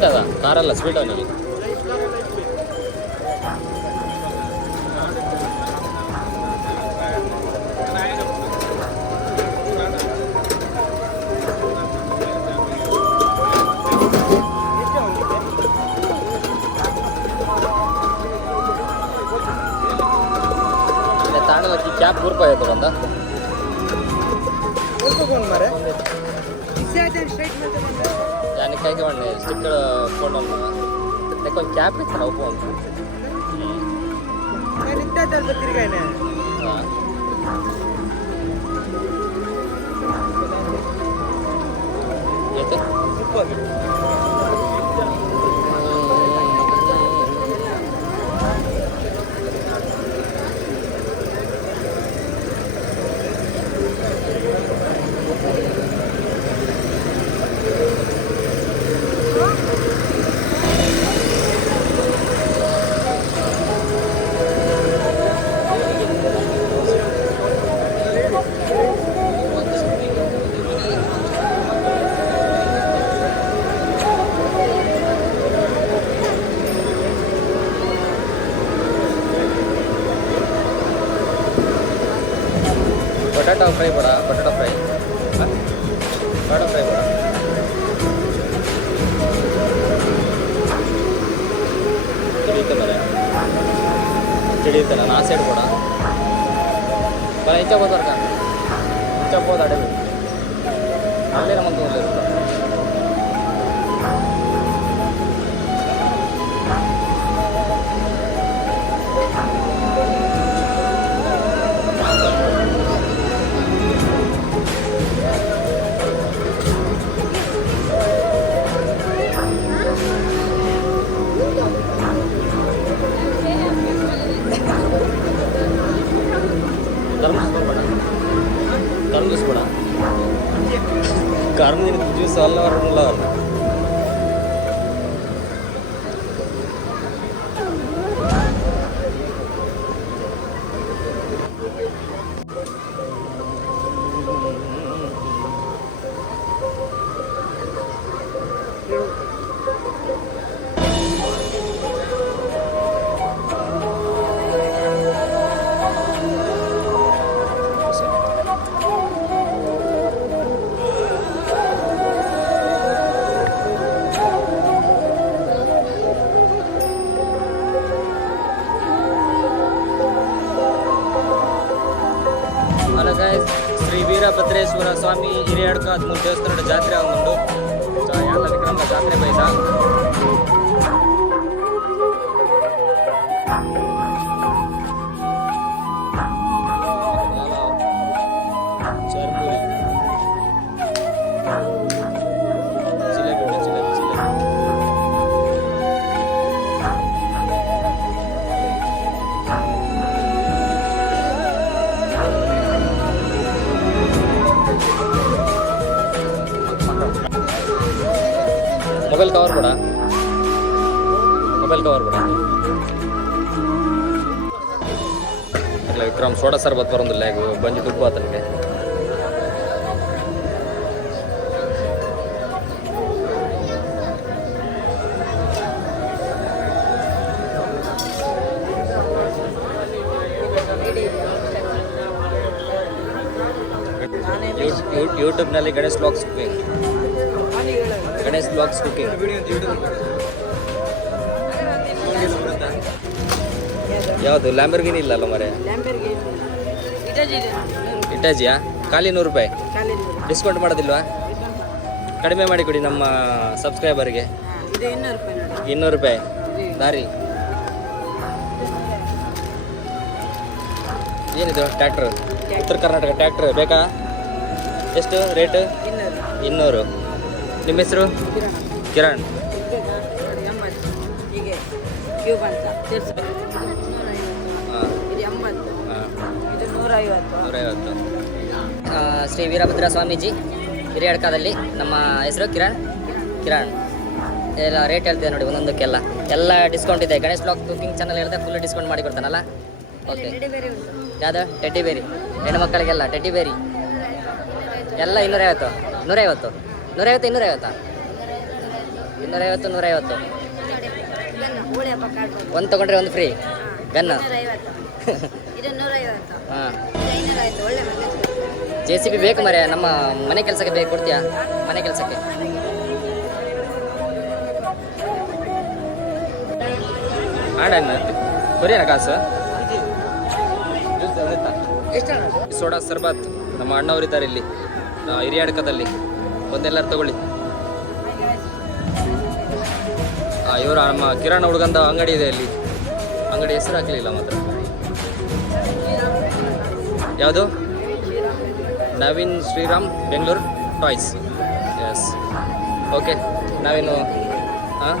Sweet ಅದ ಕಾರಲ್ಲ sweet ಅವನಿಗೆ. ताणलकी क्या पूर्व आहे तो बंदा कोण मारे इसे आते स्ट्रेट में तो बंदा यानी काय के म्हणणे स्टिकर फोन ते कोण कॅप आहे ना फोन मैं नित्या चल बत्ती काय नाही येते ऊपर बटाटा फ्राई बड़ा बटाटा फ्राई बड़ा फ्राई बड़ा ತಿಳಿಯುತ್ತೆ ಮರೆ ತಿಳಿಯುತ್ತಲ್ಲ ನಾ ಸೈಡ್ ಕೂಡ ಬರ ಇಂಚ ಹೋದರ್ಕ ಇಂಚ ಹೋದ ಅಡೆ ಅಲ್ಲೇ ನಮ್ಮಂತ ಇರುತ್ತೆ terus bora karena ini tujuh salah orang luar Shri Veerabhadreshwara ಸ್ವಾಮಿ ಹಿರಿಯಡ್ಕ 13 ದೇವಸ್ಥಾನದ ಜಾತ್ರೆ ಆಗುಂಡು ಸೊ ಯಾಲ ವಿಕ್ರಮ ಜಾತ್ರೆ ಬೈದ ಚರ್ಮುರಿ ಜಿಲೇಬಿ मोबाइल कवर पड़ा अगला विक्रम सोडा सरबत बरोंदिल्ल ಈಗ ಬಂಜಿ ದುಬ್ಬ ಆತನಿಗೆ ಯೂಟ್ಯೂಬ್ ನಲ್ಲಿ ಗಣೇಶ್ ಬ್ಲಾಗ್ಸ್ ಕುಕಿಂಗ್ ಯಾವುದು ಲ್ಯಾಂಬರ್ಗಿನಿ ಇಲ್ಲ ಅಲ್ಲ ಮರೆ ಇಟಾಜಿಯಾ ಖಾಲಿ 100 ರೂಪಾಯಿ ಡಿಸ್ಕೌಂಟ್ ಮಾಡೋದಿಲ್ವಾ ಕಡಿಮೆ ಮಾಡಿ ಕೊಡಿ ನಮ್ಮ ಸಬ್ಸ್ಕ್ರೈಬರ್ಗೆ 200 ರೂಪಾಯಿ ದಾರಿ ಏನಿದು ಟ್ರ್ಯಾಕ್ಟರ್ ಉತ್ತರ ಕರ್ನಾಟಕ ಟ್ರ್ಯಾಕ್ಟರ್ ಬೇಕಾ ಎಷ್ಟು ರೇಟ್ 200 ನಿಮ್ಮ ಹೆಸರು ಕಿರಣ್ ಶ್ರೀ ವೀರಭದ್ರ ಸ್ವಾಮೀಜಿ ಹಿರಿಯಡ್ಕದಲ್ಲಿ ನಮ್ಮ ಹೆಸರು ಕಿರಣ್ ಎಲ್ಲ ರೇಟ್ ಹೇಳ್ತಿದೆ ನೋಡಿ ಒಂದೊಂದಕ್ಕೆಲ್ಲ ಎಲ್ಲ ಡಿಸ್ಕೌಂಟ್ ಇದೆ ಗಣೇಶ್ ಬ್ಲಾಗ್ ಕುಕಿಂಗ್ ಚಾನಲ್ ಹೇಳಿದ್ರೆ ಫುಲ್ ಡಿಸ್ಕೌಂಟ್ ಮಾಡಿ ಕೊಡ್ತಾನಲ್ಲ ಓಕೆ ಯಾವುದು ಟೆಡ್ಡಿ ಬೇರಿ ಹೆಣ್ಣು ಮಕ್ಕಳಿಗೆಲ್ಲ ಟೆಡ್ಡಿ ಬೇರಿ ಎಲ್ಲ 250 250 250 250 150 ಗನ್ನು ಹೋಳಿ ಹಬ್ಬಕ್ಕೆ ಆಡ್ಬೋದು. ಒಂದು ತೊಗೊಂಡ್ರೆ ಒಂದು ಫ್ರೀ ಗನ್ನ 250 ಇದು 150 ಹಾಂ ಇದು 500 ಒಳ್ಳೆ ಮನೆ. JCB ಬೇಕು ಮರೆ ನಮ್ಮ ಮನೆ ಕೆಲಸಕ್ಕೆ ಬೇಕು ಕೊಡ್ತೀಯಾ ಮನೆ ಕೆಲಸಕ್ಕೆ ಆಡಣ್ಣ ಬರೀನ ಕಾಸು ಎಷ್ಟಣ್ಣ ಸೋಡಾ ಸರ್ಬತ್ ನಮ್ಮ ಅಣ್ಣವರಿದ್ದಾರೆ ಇಲ್ಲಿ ಹಿರಿಯಾಡ್ಕದಲ್ಲಿ ಒಂದೆಲ್ಲರೂ ತಗೊಳ್ಳಿ ಇವರು ನಮ್ಮ ಕಿರಾಣ ಹುಡುಗಂದ ಅಂಗಡಿ ಇದೆ ಇಲ್ಲಿ ಅಂಗಡಿ ಹೆಸರು ಹಾಕಲಿಲ್ಲ ಮಾತ್ರ ಯಾವುದು Naveen Shriram Bengaluru toys yes okay ನಾವಿನ್ನು ಹಾಂ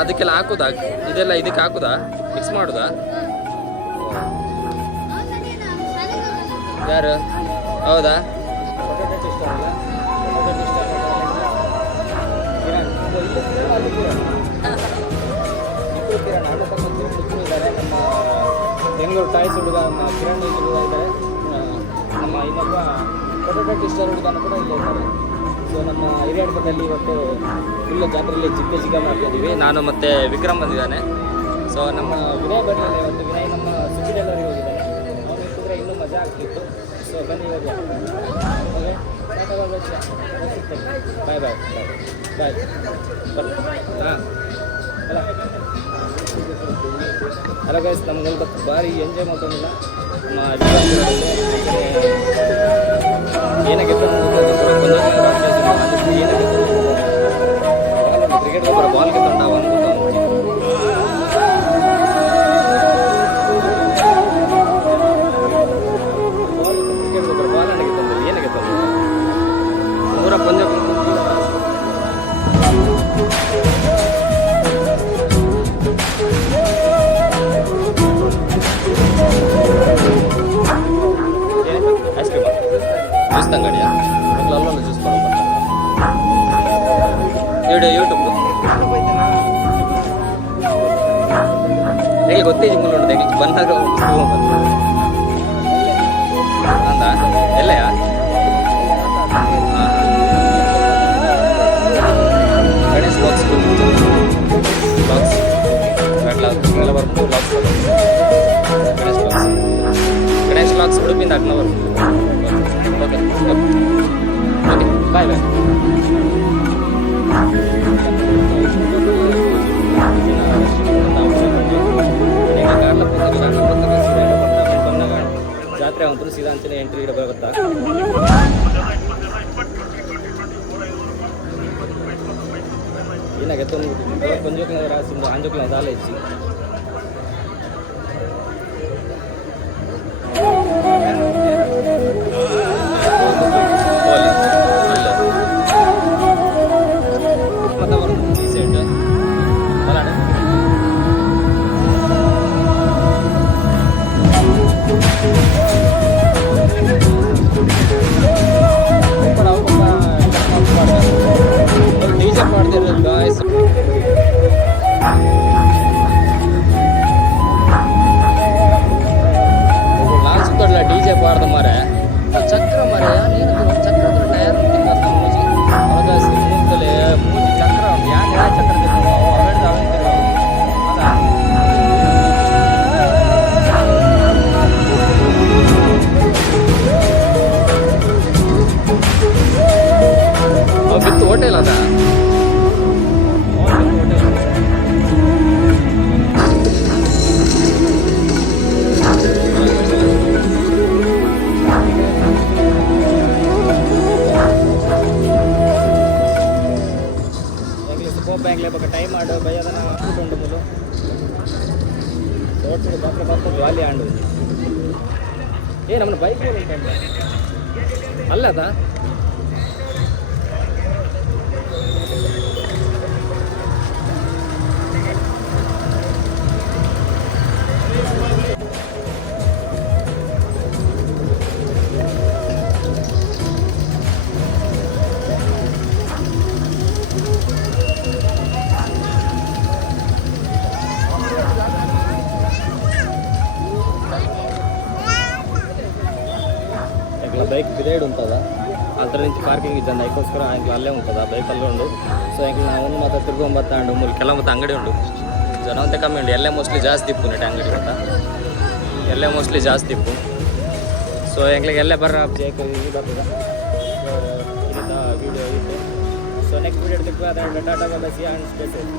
ಅದಕ್ಕೆಲ್ಲ ಹಾಕೋದಾ ಇದೆಲ್ಲ ಇದಕ್ಕೆ ಹಾಕೋದಾ ಮಿಕ್ಸ್ ಮಾಡೋದಾ ಯಾರು ಹೌದಾ ನಮ್ಮ ಬೆಂಗಳೂರು ಟಾಯ್ಸ್ ಹುಡುಗ ನಮ್ಮ ಕಿರಣ್ ಹುಡುಗ ಇದ್ದಾರೆ ನಮ್ಮ ಇನ್ನೊಬ್ಬ ಪೊಟೊಟೊ ಟಿಸ್ಟರ್ ಹುಡುಗನ ಕೂಡ ಇಲ್ಲೇ ಇದ್ದಾರೆ ಸೊ ನಮ್ಮ ಹಿರಿಯಾಡ್ಕದಲ್ಲಿ ಇವತ್ತು ಫುಲ್ ಜಾತ್ರೆಯಲ್ಲಿ ಚಿಕ್ಕ ಮಾಡ್ತಾ ಇದ್ದೀವಿ ನಾನು ಮತ್ತು ವಿಕ್ರಮ್ ಬಂದಿದ್ದಾನೆ ಸೊ ನಮ್ಮ ವಿನಯ್ ಬರಲಿಲ್ಲ ಇವತ್ತು ವಿನಯ್ ನಮ್ಮ ಸುದ್ದಿ ಡೆಲಿವರಿ ಹೋಗಿದ್ದಾನೆ ಅವನು ಇಟ್ಟಿದ್ರೆ ಇನ್ನೂ ಮಜಾ ಆಗ್ತಿತ್ತು ಸೊ ಬನ್ನಿ ಇವಾಗ ಓಕೆ ಬಾಯ್ ಬಾಯ್ ಬಾಯ್ ಬಾಯ್ ಹಾಂ ಅಲ್ಲ ಗೈಸ್ ನಮ್ಗೆ ಭಾರಿ ಎಂಜಾಯ್ ಮಾಡ್ಕೊಂಡಿಲ್ಲ ನಮ್ಮ ಏನಕ್ಕೆ ಕ್ರಿಕೆಟ್ ಗೊಬ್ಬರ ಬಾಲ್ ಗೆತ್ತಂಡ ಕ್ರಿಕೆಟ್ ಗೊಬ್ಬರ ಬಾಲ್ ಅಣ್ಣ ಗೆತ್ತಂದ್ರೆ ಏನಕ್ಕೆ ತಂದು ಮೂರ ಪಂದ್ಯ ಜ್ಯೂಸ್ ಅಂಗಡಿಯಾ ಅಲ್ಲೊಂದು ಜ್ಯೂಸ್ ಕೊಡೋದು ಯೂಟ್ಯೂಬ್ ಹೇಗೆ ಗೊತ್ತೇಜ್ ಮುಂದೆ ಉಂಟು ಹೇಗೆ ಬಂದಾಗ ಅಂದ ಎಲ್ಲೆಯಾ ಗಣೇಶ್ ಬಾಕ್ಸ್ ಬಾಕ್ಸ್ ಎಲ್ಲ ಬರ್ಬೋದು ಬಾಕ್ಸ್ ಗಣೇಶ್ ಬಾಕ್ಸ್ ಉಡುಪಿಂದ ಹಾಕ್ನ ಬರ್ಬೋದು ಓಕೆ ಓಕೆ ಬಾಯ್ ಬಾಯ್ ಜಾತ್ರೆ ಅಂತೂ ಸೀದಾ ಅಂಚನೆ ಎಂಟ್ರಿ ಇಡ ಬರುತ್ತಾ ಏನಾಗತ್ತೆ ಕೊಂಜೋಕ್ಕಿನ ರಾಸಿಂದ ಆಂಜೋಕ್ಕಿನ ದಾಲ ಹೆಚ್ಚಿ ಡಿಜೆ ಬಾರ್ದು ಮರೆ ಚಕ್ರ ಮರೆ ನೀನು ಚಕ್ರ ಟೈರ್ ಮೂಜಿ ಮುಂದಲೆ ಮೂಜಿ ಚಕ್ರ ಉಂಟು ಯಾಕೆ ಚಕ್ರ ಬಿತ್ತು ಹೋಟೆಲ್ ಅದ ಬ್ಯಾಂಕ್ಲೆ ಬಗ್ಗೆ ಟೈಮ್ ಆಡು ಬಯ್ಯದನ ಕೂತ್ಕೊಂಡು ಮೂಲು ತೋಟದ ಬಾತ್ರ ಬಾತ್ರ ಜಾಲಿ ಆಂಡು ನಮ್ಮನ್ನ ಬೈಕ್ ಅಲ್ಲದ ಬೈಕ್ ಬಿರೇಡ್ ಉಂಟದ ಅದು ಹತ್ರ ನಿಂತು ಪಾರ್ಕಿಂಗ್ ಇದ್ದಂದು ಅದಕ್ಕೋಸ್ಕರ ಆಯ್ತು ಅಲ್ಲೇ ಉಂಟದ ಬೈಕಲ್ಲೇ ಉಂಟು. ಸೊ ಆಯ್ತು ನಾವು ಮತ್ತು ತಿರ್ಗೊಂಬತ್ತಾಂಡು ಮೂರು ಕೆಲ ಮತ್ತು ಅಂಗಡಿ ಉಂಟು. ಜನ ಅಂತ ಕಮ್ಮಿ ಉಂಟು. ಎಲ್ಲೇ ಮೋಸ್ಟ್ಲಿ ಜಾಸ್ತಿ ಇಪ್ಪು ನೆಟ್ ಅಂಗಡಿ ಅಂತ ಎಲ್ಲೇ ಮೋಸ್ಟ್ಲಿ ಜಾಸ್ತಿ ಇಪ್ಪು. ಸೊ ಎಂಗ್ಲಿಗೆ ಎಲ್ಲೇ ಬರ್ರ ಬೇಕು ಈ ಬರ್ತದ ವಿಡಿಯೋ ಇತ್ತು. So next video Tata Baba C and stay safe.